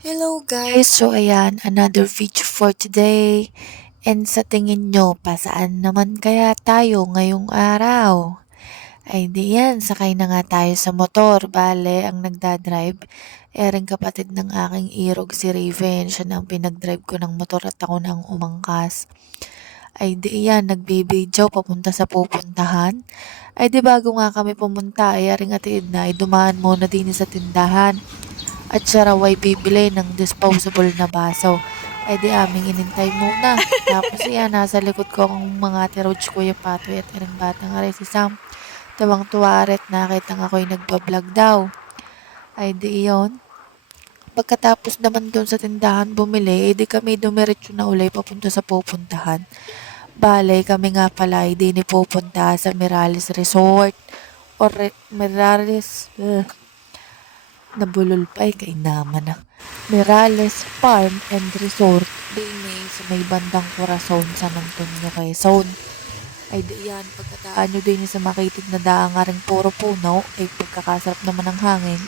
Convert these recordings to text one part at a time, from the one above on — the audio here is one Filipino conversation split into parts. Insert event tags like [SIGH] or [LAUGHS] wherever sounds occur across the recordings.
Hello guys! So ayan, another video for today. And sa tingin nyo, pasaan naman kaya tayo ngayong araw? Ay di yan, sakay na nga tayo sa motor. Bale, ang nagdadrive, eh rin kapatid ng aking irog si Raven. Siya na ang pinagdrive ko ng motor at ako na ang umangkas. Ay di yan, nagbibidyo papunta sa pupuntahan. Ay di bago nga kami pumunta, ay aring atiid na, ay dumaan muna din sa tindahan at siya raw ay bibili ng disposable na baso. Ay di aming inintay muna. [LAUGHS] Tapos yan, nasa likod ko ang mga tiroch ko yung patoy at ilang batang aray si Sam. Tuwang tuwa aret nakita nga ako'y nagbablog daw. Ay di iyon. Pagkatapos naman doon sa tindahan bumili, eh di kami dumiretso na ulay papunta sa pupuntahan. Bale, kami nga pala ay di ni pupunta sa Mirales Resort or Re- Mirales, uh, nabulol pa ay kay naman na. Mirales Farm and Resort din eh, sa may bandang Corazon San Antonio Quezon. Ay di yan, pagkataan nyo din sa makitid na daang nga rin puro puno, ay pagkakasarap naman ng hangin,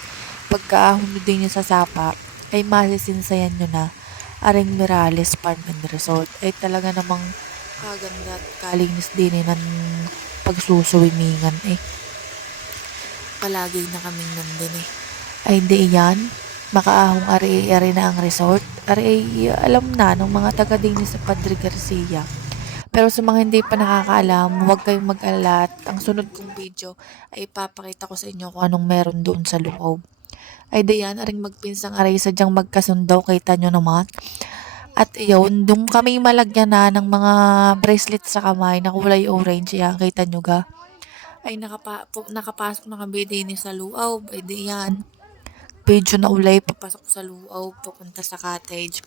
pagkaahon nyo din sa sapa, ay masisinsayan nyo na aring Mirales Farm and Resort ay talaga namang kaganda at kalinis din eh ng pagsusuwimingan eh. Palagi na kaming nandun eh ay hindi yan. Makaahong ari-ari na ang resort. Ari alam na ng mga taga din sa Padre Garcia. Pero sa mga hindi pa nakakaalam, huwag kayong mag-alala ang sunod kong video ay ipapakita ko sa inyo kung anong meron doon sa loob. Ay diyan, aring magpinsang aray sadyang magkasundo, kita nyo naman. At iyon, doon kami malagyan na ng mga bracelet sa kamay na kulay orange. Yan, kita nyo ga. Ay nakapa, nakapasok na kami din sa luaw. Ay diyan video na ulay papasok sa luaw papunta sa cottage.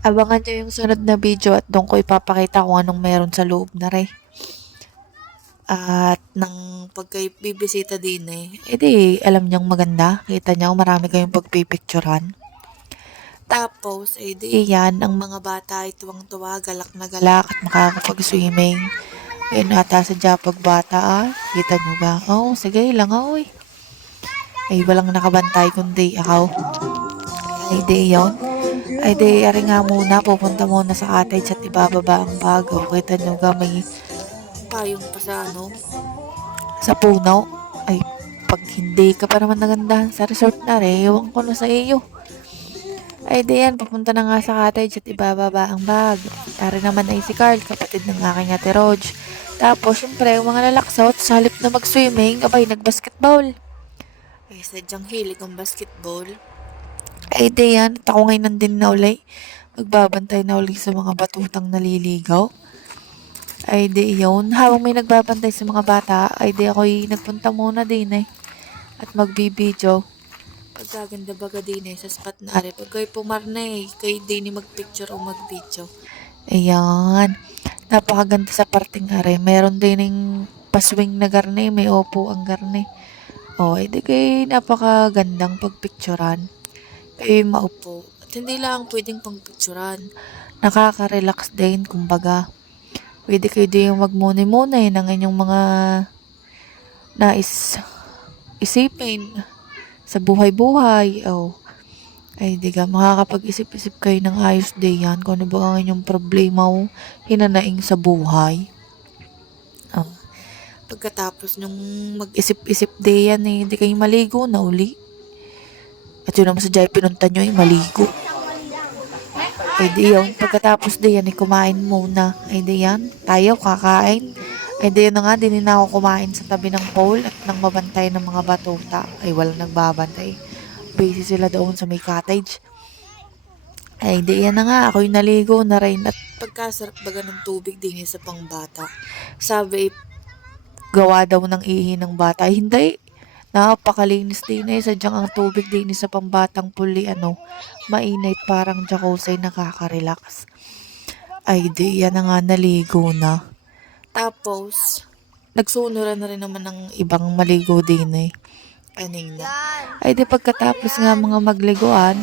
Abangan nyo yung sunod na video at doon ko ipapakita kung anong meron sa loob na rin. At nang pagkay bibisita din eh, edi alam niyang maganda. Kita niya marami kayong pagpipicturan. Tapos, edi yan, ang mga bata ay tuwang-tuwa, galak na galak at makakapag-swimming. Yan ata sa Japag bata ah. Kita niyo ba? Oh, sige lang ah, oy ay walang nakabantay kundi ako. Ay di yun. Ay di ari nga muna, pupunta muna sa cottage at ibababa ang bago. Kita nyo ga may payong pa sa ano, sa puno. Ay pag hindi ka pa naman nagandahan sa resort na rin, ewan ko na sa iyo. Ay di yan, papunta na nga sa cottage at ibababa ang bag. Ari naman ay si Carl, kapatid ng aking ate Rog. Tapos, syempre, yung mga lalaksot, sa halip na mag-swimming, abay, nag-basketball. Ay, sadyang hilig ang basketball. Ay, di yan. At ako ngayon nandin na uli. Magbabantay na uli sa mga batutang naliligaw. Ay, di yun. Habang may nagbabantay sa mga bata, ay di ako'y nagpunta muna din eh. At magbibideo. Pagkaganda baga din eh, sa spot na ari. Pag kayo pumarna eh, kayo din eh magpicture o magvideo. Ayan. Napakaganda sa parting ari. Meron din yung paswing na garne, may opo ang garne. Oh, edi kay napakagandang pagpicturan. Kayo maupo. At hindi lang pwedeng pangpicturan. Nakaka-relax din, kumbaga. Pwede kayo din magmuni-muni ng inyong mga nais isipin sa buhay-buhay. Oh, ay di ka makakapag-isip-isip kayo ng ayos din yan kung ano ba ang inyong problema o hinanaing sa buhay. Pagkatapos nung mag-isip-isip day yan eh, hindi kayo maligo na uli. At yun naman sa Jai pinunta nyo eh, maligo. Eh di yun, pagkatapos di yan eh, kumain muna. Eh di yan, tayo kakain. Eh di yun nga, din na ako kumain sa tabi ng pole at nang mabantay ng mga batuta. Ay walang nagbabantay. Busy sila doon sa may cottage. Ay di yan na nga, ako'y naligo na rin at pagkasarap baga ng tubig din sa pangbata. Sabi, gawa daw ng ihi ng bata. Ay, hindi. Napakalinis din eh. Sadyang ang tubig din sa pambatang puli, ano, mainit parang jacuzzi nakaka-relax. Ay, di, yan na nga naligo na. Tapos, nagsunuran na rin naman ng ibang maligo din eh. Kanina. Ay, di pagkatapos nga mga magliguan,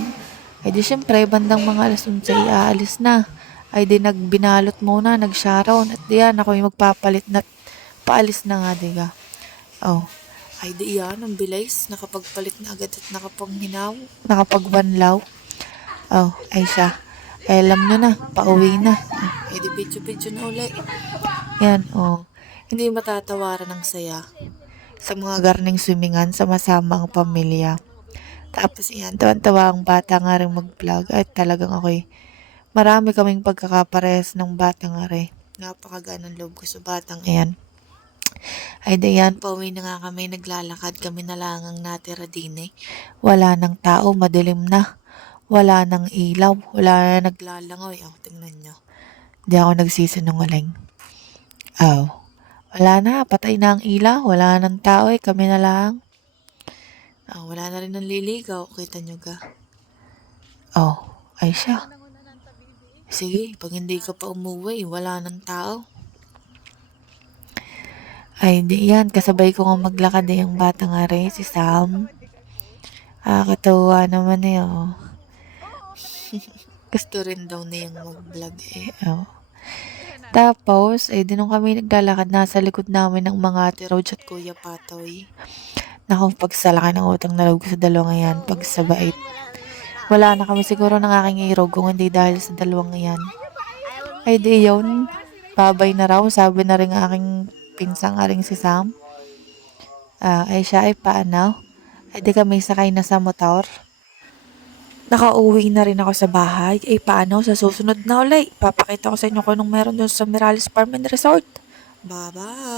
ay di syempre, bandang mga alas 11 aalis na. Ay di nagbinalot muna, nag-sharon. At di yan, ako yung magpapalit na paalis na nga, diga. Oh. Ay di yan, ang bilis. Nakapagpalit na agad at nakapanghinaw. Nakapagbanlaw. Oh, ay siya. Ay alam nyo na, pauwi na. Ay di video-video na uli. Yan, oh. Hindi matatawaran ng saya. Sa mga garning swimingan, sama-sama ang pamilya. Tapos yan, tawan-tawa ang bata nga rin mag-vlog. At talagang ako'y marami kaming pagkakapares ng batang are. Napakagaan ng loob ko sa batang iyan. Ay dayan, pauwi na nga kami, naglalakad kami na lang ang natira din eh. Wala nang tao, madilim na. Wala nang ilaw, wala na naglalangoy. Oh, tingnan nyo. Hindi ako nagsisinungaling. Oh, wala na, patay na ang ilaw, wala nang tao eh, kami na lang. Oh, wala na rin ng liligaw, kita nyo ga. Oh, ay siya. Sige, pag hindi ka pa umuwi, wala nang tao. Ay, di yan. Kasabay ko nga maglakad eh, yung bata nga rin, si Sam. Ah, katawa naman eh, oh. [LAUGHS] Gusto rin daw niyang mag-vlog eh, oh. Tapos, eh, di kami naglalakad, nasa likod namin ng mga ate Roach at Kuya Patoy. Naku, pagsalaki ng utang na sa dalawang yan, pagsabait. Wala na kami siguro ng aking iro kung hindi dahil sa dalawang yan. Ay, di yun. Babay na raw, sabi na rin ng aking pinsang aring si Sam. Ah, ay siya ay paano? Ay di kami sakay na sa motor. Nakauwi na rin ako sa bahay. Ay paano? Sa susunod na ulit. Papakita ko sa inyo kung anong meron doon sa Mirales Farm and Resort. Bye-bye!